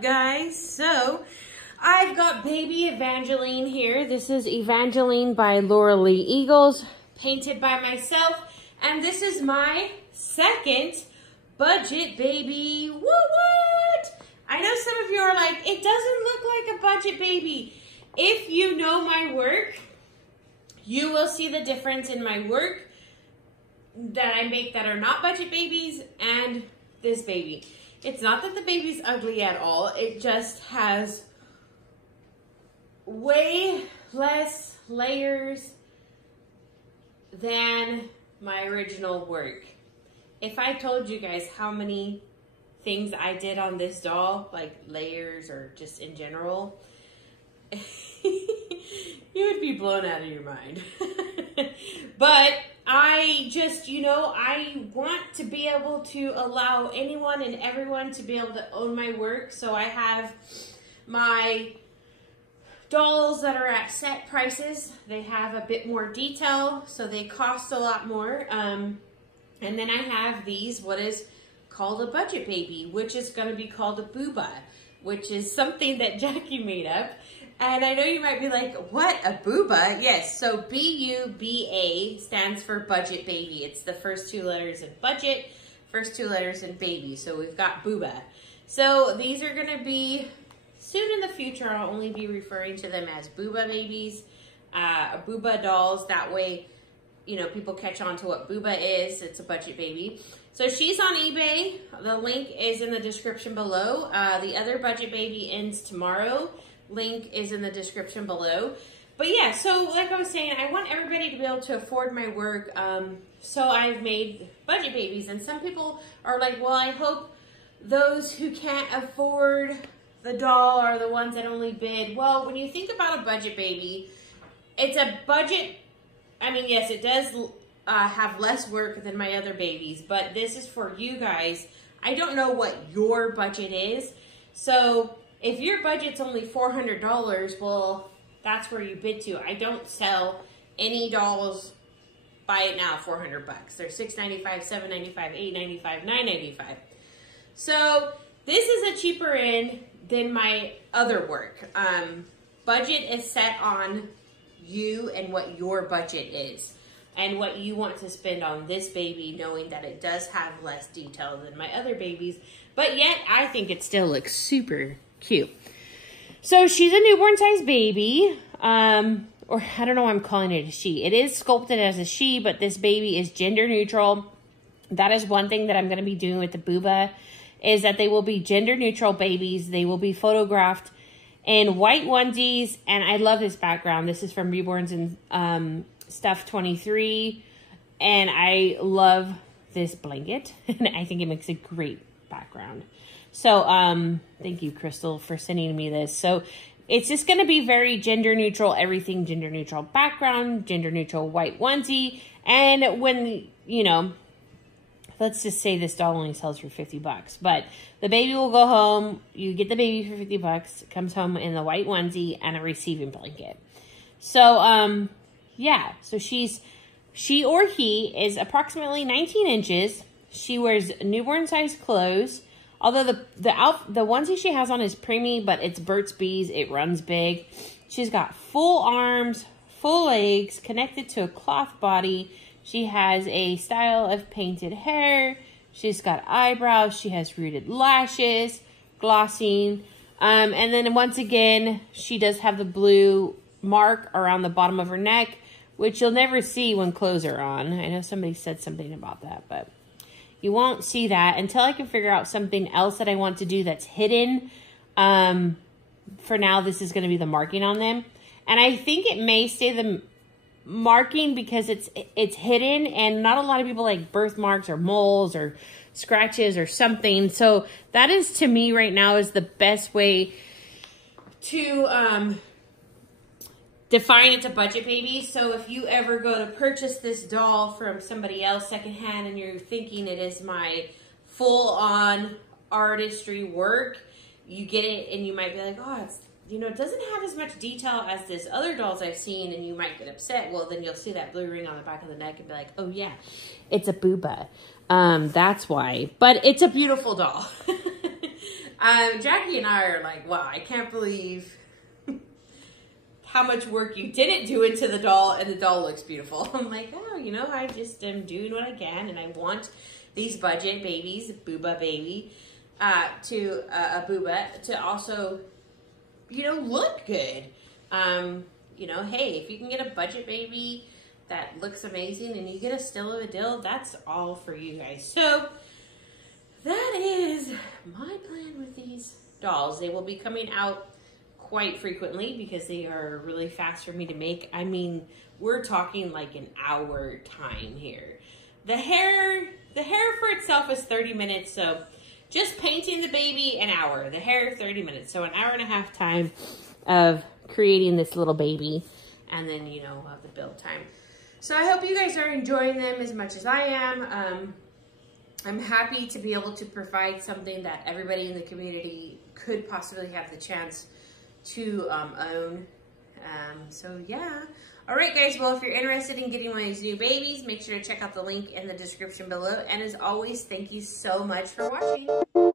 up, guys? So I've got baby Evangeline here. This is Evangeline by Laura Lee Eagles, painted by myself, and this is my second budget baby. What? I know some of you are like, it doesn't look like a budget baby. If you know my work, you will see the difference in my work that I make that are not budget babies and this baby. It's not that the baby's ugly at all. It just has way less layers than my original work. If I told you guys how many things I did on this doll, like layers or just in general, you would be blown out of your mind. But I just, you know, I want to be able to allow anyone and everyone to be able to own my work. So I have my dolls that are at set prices. They have a bit more detail, so they cost a lot more. And then I have these, what is called a budget baby, which is going to be called a booba, which is something that Jackie made up. And I know you might be like, what, a booba? Yes, so B-U-B-A stands for budget baby. It's the first two letters in budget, first two letters in baby. So we've got booba. So these are gonna be, soon in the future, I'll only be referring to them as booba babies, booba dolls. That way, you know, people catch on to what booba is. It's a budget baby. So she's on eBay. The link is in the description below. The other budget baby ends tomorrow. Link is in the description below. But yeah, so like I was saying, I want everybody to be able to afford my work. So I've made budget babies. And some people are like, well, I hope those who can't afford the doll are the ones that only bid. Well, when you think about a budget baby, it's a budget. I mean, yes, it does have less work than my other babies, but this is for you guys. I don't know what your budget is. So if your budget's only $400, well, that's where you bid to. I don't sell any dolls, buy it now, 400 bucks. They're $6.95, $7.95, $8.95, $9.95. So this is a cheaper end than my other work. Budget is set on you and what your budget is and what you want to spend on this baby, knowing that it does have less detail than my other babies, but yet I think it still looks super cute. So she's a newborn size baby, or I don't know why I'm calling it a she. It is sculpted as a she, but this baby is gender neutral. That is one thing that I'm going to be doing with the booba, is that they will be gender neutral babies. They will be photographed in white onesies, and I love this background. This is from Reborns and Stuff 23, and I love this blanket, and I think it makes a great background. So, thank you, Crystal, for sending me this. So, it's just going to be very gender neutral, everything gender neutral background, gender neutral white onesie, and when, you know, let's just say this doll only sells for 50 bucks, but the baby will go home, you get the baby for 50 bucks, it comes home in the white onesie and a receiving blanket. So, yeah, so she or he is approximately 19 inches. She wears newborn size clothes. Although the onesie she has on is preemie, but it's Burt's Bees. It runs big. She's got full arms, full legs, connected to a cloth body. She has a style of painted hair. She's got eyebrows. She has rooted lashes, glossing. And then once again, she does have the blue mark around the bottom of her neck, which you'll never see when clothes are on. I know somebody said something about that, but you won't see that until I can figure out something else that I want to do that's hidden. For now, this is going to be the marking on them. And I think it may stay the marking because it's hidden, and not a lot of people like birthmarks or moles or scratches or something. So that is, to me right now, is the best way to define it's a budget baby. So if you ever go to purchase this doll from somebody else secondhand and you're thinking it is my full-on artistry work, you get it and you might be like, oh, it's, you know, it doesn't have as much detail as this other dolls I've seen, and you might get upset. Well, then you'll see that blue ring on the back of the neck and be like, oh yeah, it's a booba. That's why. But it's a beautiful doll. Jackie and I are like, wow, I can't believe how much work you didn't do into the doll, and the doll looks beautiful. I'm like, oh, you know, I just am doing what I can, and I want these budget babies, Booba Baby, Booba, to also, you know, look good. You know, hey, if you can get a budget baby that looks amazing and you get a still of a dill, that's all for you guys. So that is my plan with these dolls. They will be coming out quite frequently because they are really fast for me to make. I mean, we're talking like an hour time here. The hair for itself is 30 minutes, so just painting the baby, an hour. The hair, 30 minutes. So an hour and a half time of creating this little baby, and then, you know, the build time. So I hope you guys are enjoying them as much as I am. I'm happy to be able to provide something that everybody in the community could possibly have the chance to own. So yeah. All right, guys. Well, if you're interested in getting one of these new babies, make sure to check out the link in the description below. And as always, thank you so much for watching.